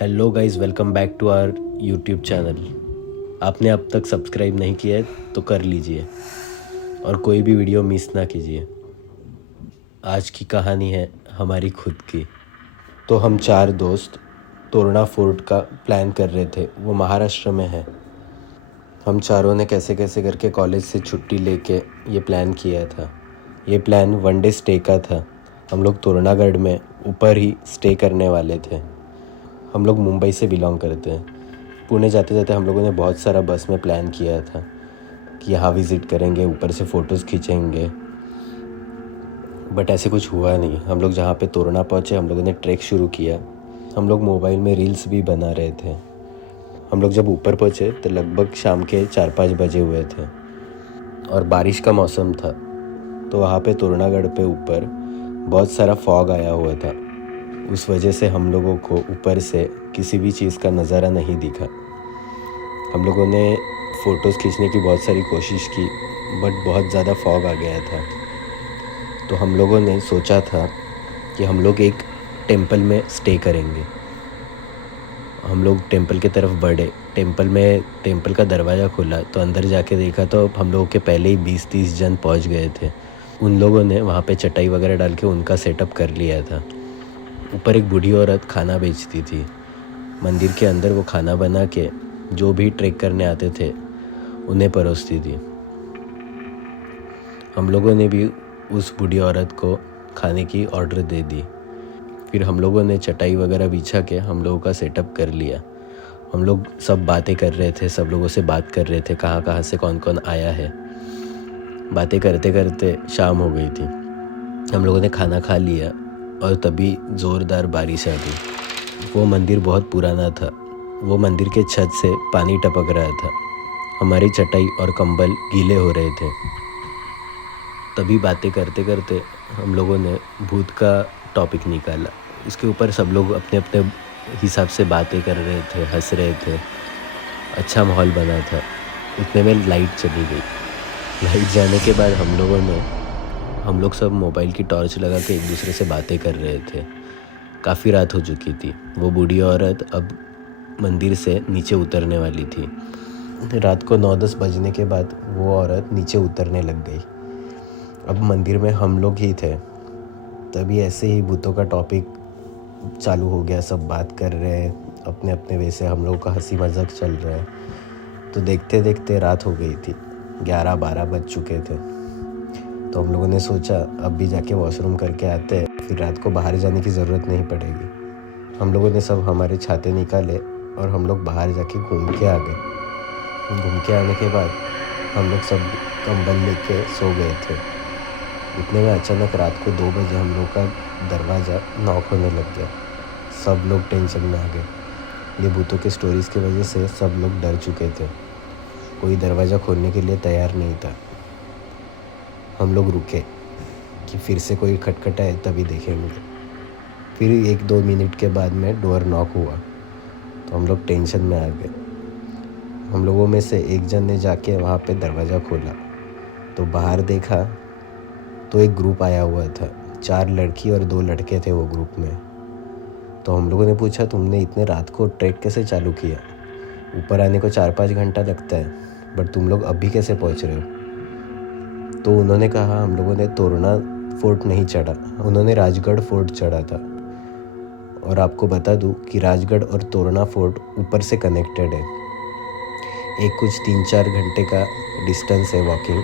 Hello guys, welcome back to our YouTube channel. आपने अब तक सब्सक्राइब नहीं किया है तो कर लीजिए और कोई भी वीडियो मिस ना कीजिए। आज की कहानी है हमारी खुद की। तो हम चार दोस्त तोरणा फोर्ट का प्लान कर रहे थे। वो महाराष्ट्र में है। हम चारों ने कैसे कैसे करके कॉलेज से छुट्टी लेके ये प्लान किया था। ये प्लान वन डे स्टे का था। हम लोग तोरणागढ़ में ऊपर ही स्टे करने वाले थे। हम लोग मुंबई से बिलोंग करते हैं। पुणे जाते जाते हम लोगों ने बहुत सारा बस में प्लान किया था कि यहाँ विज़िट करेंगे, ऊपर से फ़ोटोज़ खींचेंगे, बट ऐसे कुछ हुआ नहीं। हम लोग जहाँ पे तोरणा पहुँचे, हम लोगों ने ट्रैक शुरू किया। हम लोग मोबाइल में रील्स भी बना रहे थे। हम लोग जब ऊपर पहुँचे तो लगभग शाम के 4-5 बजे हुए थे और बारिश का मौसम था। तो वहाँ पे तोरणागढ़ पे ऊपर बहुत सारा फॉग आया हुआ था। उस वजह से हम लोगों को ऊपर से किसी भी चीज़ का नज़ारा नहीं दिखा। हम लोगों ने फ़ोटोज़ खींचने की बहुत सारी कोशिश की, बट बहुत ज़्यादा फॉग आ गया था। तो हम लोगों ने सोचा था कि हम लोग एक टेंपल में स्टे करेंगे। हम लोग टेंपल की तरफ बढ़े। टेंपल का दरवाज़ा खुला तो अंदर जाके देखा तो हम लोगों के पहले ही 20-30 जन पहुंच गए थे। उन लोगों ने वहाँ पे चटाई वगैरह डाल के उनका सेटअप कर लिया था। ऊपर एक बूढ़ी औरत खाना बेचती थी। मंदिर के अंदर वो खाना बना के जो भी ट्रेक करने आते थे उन्हें परोसती थी। हम लोगों ने भी उस बूढ़ी औरत को खाने की ऑर्डर दे दी। फिर हम लोगों ने चटाई वगैरह बिछा के हम लोगों का सेटअप कर लिया। हम लोग सब बातें कर रहे थे, सब लोगों से बात कर रहे थे, कहाँ कहाँ से कौन कौन आया है। बातें करते करते शाम हो गई थी। हम लोगों ने खाना खा लिया और तभी ज़ोरदार बारिश आ गई। वो मंदिर बहुत पुराना था। वो मंदिर के छत से पानी टपक रहा था। हमारी चटाई और कंबल गीले हो रहे थे। तभी बातें करते करते हम लोगों ने भूत का टॉपिक निकाला। इसके ऊपर सब लोग अपने अपने हिसाब से बातें कर रहे थे, हंस रहे थे। अच्छा माहौल बना था। उतने में लाइट चली गई। लाइट जाने के बाद हम लोग सब मोबाइल की टॉर्च लगा के एक दूसरे से बातें कर रहे थे। काफ़ी रात हो चुकी थी। वो बूढ़ी औरत अब मंदिर से नीचे उतरने वाली थी। रात को 9-10 बजने के बाद वो औरत नीचे उतरने लग गई। अब मंदिर में हम लोग ही थे। तभी ऐसे ही भूतों का टॉपिक चालू हो गया। सब बात कर रहे हैं अपने अपने वे से। हम लोग का हंसी मजाक चल रहा है। तो देखते देखते रात हो गई थी। 11-12 बज चुके थे। तो हम लोगों ने सोचा अब भी जाके वॉशरूम करके आते हैं, फिर रात को बाहर जाने की ज़रूरत नहीं पड़ेगी। हम लोगों ने सब हमारे छाते निकाले और हम लोग बाहर जाके घूम के आ गए। घूम के आने के बाद हम लोग सब कंबल लेके सो गए थे। इतने में अचानक रात को 2 बजे हम लोग का दरवाज़ा नॉक होने लग गया। सब लोग टेंशन में आ गए। ये भूतों के स्टोरीज़ की वजह से सब लोग डर चुके थे। कोई दरवाज़ा खोलने के लिए तैयार नहीं था। हम लोग रुके कि फिर से कोई खटखटाए तभी देखेंगे। फिर 1-2 मिनट के बाद में डोर नॉक हुआ तो हम लोग टेंशन में आ गए। हम लोगों में से एक जन ने जाके वहाँ पे दरवाज़ा खोला तो बाहर देखा तो एक ग्रुप आया हुआ था। 4 लड़की और 2 लड़के थे वो ग्रुप में। तो हम लोगों ने पूछा तुमने इतने रात को ट्रैक कैसे चालू किया? ऊपर आने को 4-5 घंटा लगता है, बट तुम लोग अभी कैसे पहुँच रहे हो? तो उन्होंने कहा हम लोगों ने तोरणा फोर्ट नहीं चढ़ा, उन्होंने राजगढ़ फोर्ट चढ़ा था। और आपको बता दूं कि राजगढ़ और तोरणा फोर्ट ऊपर से कनेक्टेड है। एक कुछ 3-4 घंटे का डिस्टेंस है वॉकिंग,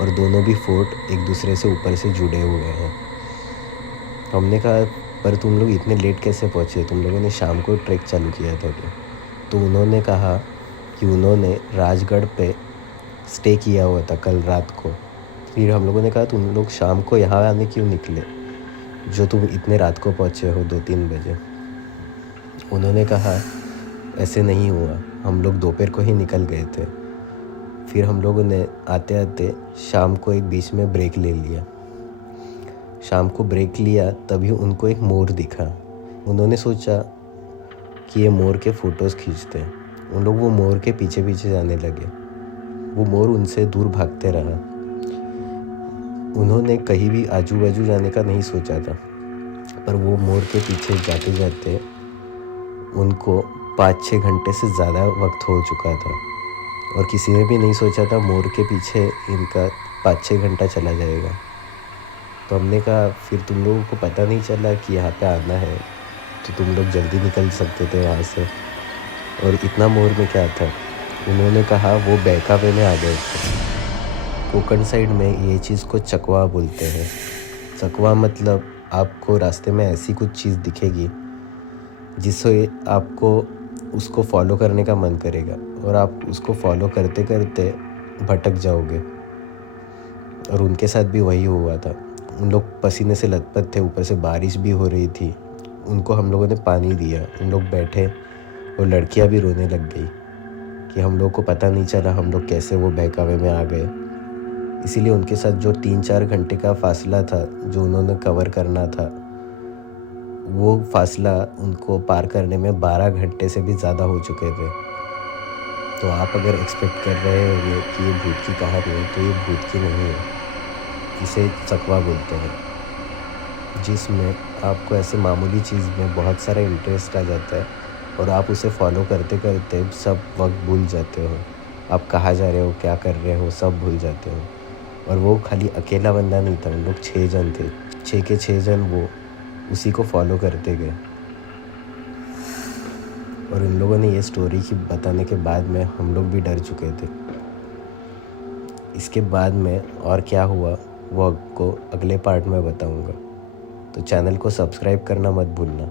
और दोनों भी फोर्ट एक दूसरे से ऊपर से जुड़े हुए हैं। हमने कहा पर तुम लोग इतने लेट कैसे पहुँचे? तुम लोगों ने शाम को ट्रैक चालू किया था क्या? तो उन्होंने कहा कि उन्होंने राजगढ़ पे स्टे किया हुआ था कल रात को। फिर हम लोगों ने कहा तुम लोग शाम को यहाँ आने क्यों निकले जो तुम इतने रात को पहुँचे हो 2-3 बजे? उन्होंने कहा ऐसे नहीं हुआ, हम लोग दोपहर को ही निकल गए थे। फिर हम लोगों ने आते आते शाम को एक बीच में ब्रेक ले लिया। शाम को ब्रेक लिया तभी उनको एक मोर दिखा। उन्होंने सोचा कि ये मोर के फ़ोटोज़ खींचते हैं। उन लोग वो मोर के पीछे पीछे जाने लगे। वो मोर उनसे दूर भागते रहा। उन्होंने कहीं भी आजू बाजू जाने का नहीं सोचा था, पर वो मोर के पीछे जाते जाते उनको 5-6 घंटे से ज़्यादा वक्त हो चुका था और किसी ने भी नहीं सोचा था मोर के पीछे इनका 5-6 घंटा चला जाएगा। तो हमने कहा फिर तुम लोगों को पता नहीं चला कि यहाँ पे आना है, तो तुम लोग जल्दी निकल सकते थे वहाँ से। और इतना मोर में क्या था, उन्होंने कहा वो बहकावे में आ गए थे। कोंकण साइड में ये चीज़ को चकवा बोलते हैं। चकवा मतलब आपको रास्ते में ऐसी कुछ चीज़ दिखेगी जिससे आपको उसको फॉलो करने का मन करेगा और आप उसको फॉलो करते करते भटक जाओगे। और उनके साथ भी वही हुआ था। उन लोग पसीने से लथपथ थे, ऊपर से बारिश भी हो रही थी। उनको हम लोगों ने पानी दिया, उन लोग बैठे और लड़कियां भी रोने लग गई कि हम लोग को पता नहीं चला हम लोग कैसे वो बहकावे में आ गए। इसीलिए उनके साथ जो 3-4 घंटे का फासला था जो उन्होंने कवर करना था, वो फासला उनको पार करने में 12 घंटे से भी ज़्यादा हो चुके थे। तो आप अगर एक्सपेक्ट कर रहे होंगे कि ये भूत की कहानी है, तो ये भूत की नहीं है, इसे चकवा बोलते हैं, जिसमें आपको ऐसे मामूली चीज़ में बहुत सारा इंटरेस्ट आ जाता है और आप उसे फॉलो करते करते सब वक्त भूल जाते हो। आप कहाँ जा रहे हो, क्या कर रहे हो, सब भूल जाते हो। और वो खाली अकेला बंदा नहीं था, उन लोग 6 जन थे। 6 के 6 जन वो उसी को फॉलो करते गए। और उन लोगों ने ये स्टोरी की बताने के बाद में हम लोग भी डर चुके थे। इसके बाद में और क्या हुआ वो आपको अगले पार्ट में बताऊंगा। तो चैनल को सब्सक्राइब करना मत भूलना।